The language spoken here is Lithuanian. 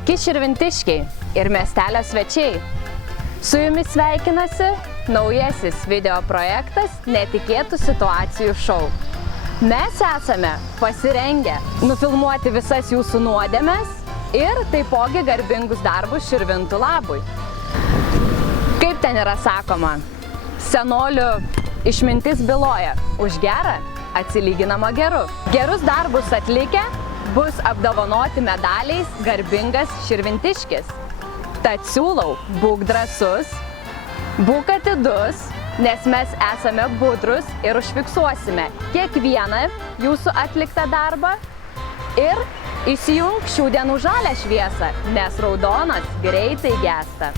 Sveiki širvintiškiai ir miestelio svečiai. Su jumis sveikinasi naujasis video projektas Netikėtų situacijų šou. Mes esame pasirengę nufilmuoti visas jūsų nuodėmes ir taipogi garbingus darbus širvintų labui. Kaip ten yra sakoma, senolių išmintis byloja, už gerą atsilyginama geru. Gerus darbus atlikę bus apdovanoti medaliais garbingas širvintiškis. Tad siūlau, būk drąsus, būk atidus, nes mes esame budrus ir užfiksuosime kiekvieną jūsų atliktą darbą ir įsijunk šių dienų žalią šviesą, nes raudonas greitai gęsta.